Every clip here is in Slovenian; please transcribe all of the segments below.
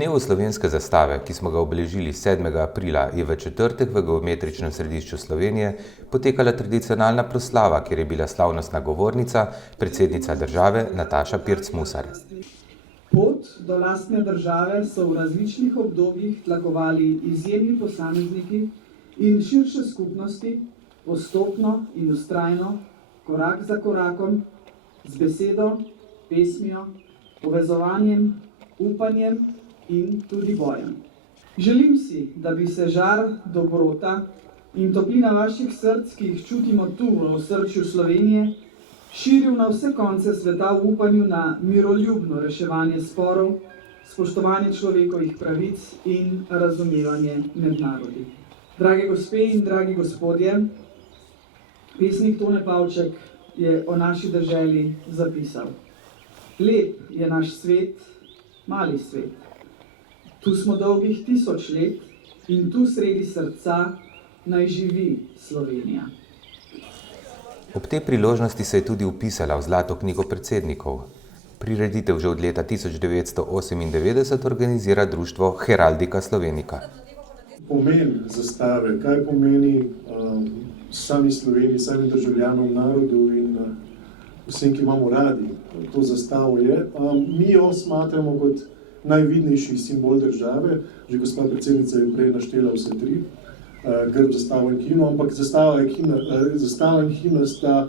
dnevu slovenske zastave, ki smo ga obeležili 7. aprila, je v četrtek v geometričnem središču Slovenije potekala tradicionalna proslava, kjer je bila slavnostna govornica, predsednica države Nataša Pirc Musar. Pot do lastne države so v različnih obdobjih tlakovali izjemni posamezniki in širše skupnosti, postopno in vztrajno, korak za korakom, z besedo, pesmijo, povezovanjem, upanjem in tudi bojem. Želim si, da bi se žar dobrota in toplina vaših src, ki jih čutimo tu v osrčju Slovenije, širil na vse konce sveta v upanju na miroljubno reševanje sporov, spoštovanje človekovih pravic in razumevanje med narodi. Drage gospe in dragi gospodje, pesnik Tone Pavček je o naši deželi zapisal: lep je naš svet, mali svet. Tu smo dolgih 1000 let in tu sredi srca naj živi Slovenija. Ob tej priložnosti se je tudi vpisala v Zlato knjigo predsednikov. Prireditev že od leta 1998 organizira društvo Heraldika Slovenika. Pomen zastave, kaj pomeni sami Sloveniji, samim državljanom, narodu in vsem, ki imamo radi to zastavo je. Mi jo smatramo kot najvidnejši simbol države. Že gospa predsednica je prej naštela vse tri, grb, zastavo in himno, ampak zastava in himna sta,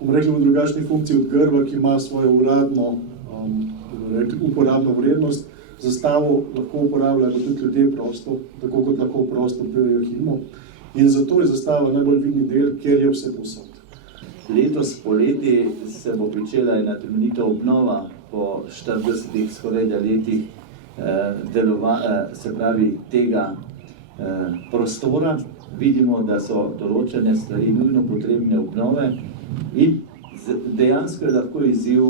bomo rekli, v drugačni funkciji od grba, ki ima svojo uradno uporabno vrednost. Zastavo lahko uporabljajo tudi ljudje prosto, tako kot lahko prosto pevajo himno. In zato je zastava najbolj vidni del, kjer je vse povsod. Letos poleti se bo pričela ena temeljita obnova po 40 skoraj letih se pravi tega prostora. Vidimo, da so določene stvari nujno potrebne obnove in dejansko je lahko izziv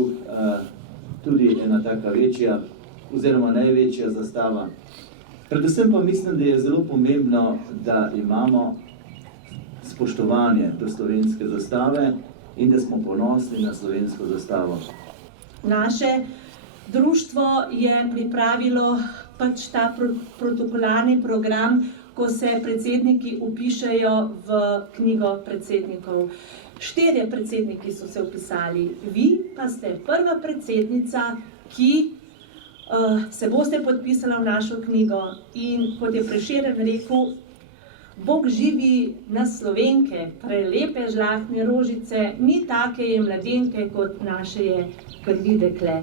tudi ena taka večja oziroma največja zastava. Predvsem pa mislim, da je zelo pomembno, da imamo spoštovanje do slovenske zastave in da smo ponosni na slovensko zastavo. Naše društvo je pripravilo ta protokolarni program, ko se predsedniki vpišejo v knjigo predsednikov. 4 predsedniki so se vpisali, vi pa ste prva predsednica, ki se boste podpisala v našo knjigo in kot je Prešeren rekel, Bog živi nas Slovenke, prelepe žlahtne rožice, ni take je mladenke, kot naše je prvi dekle.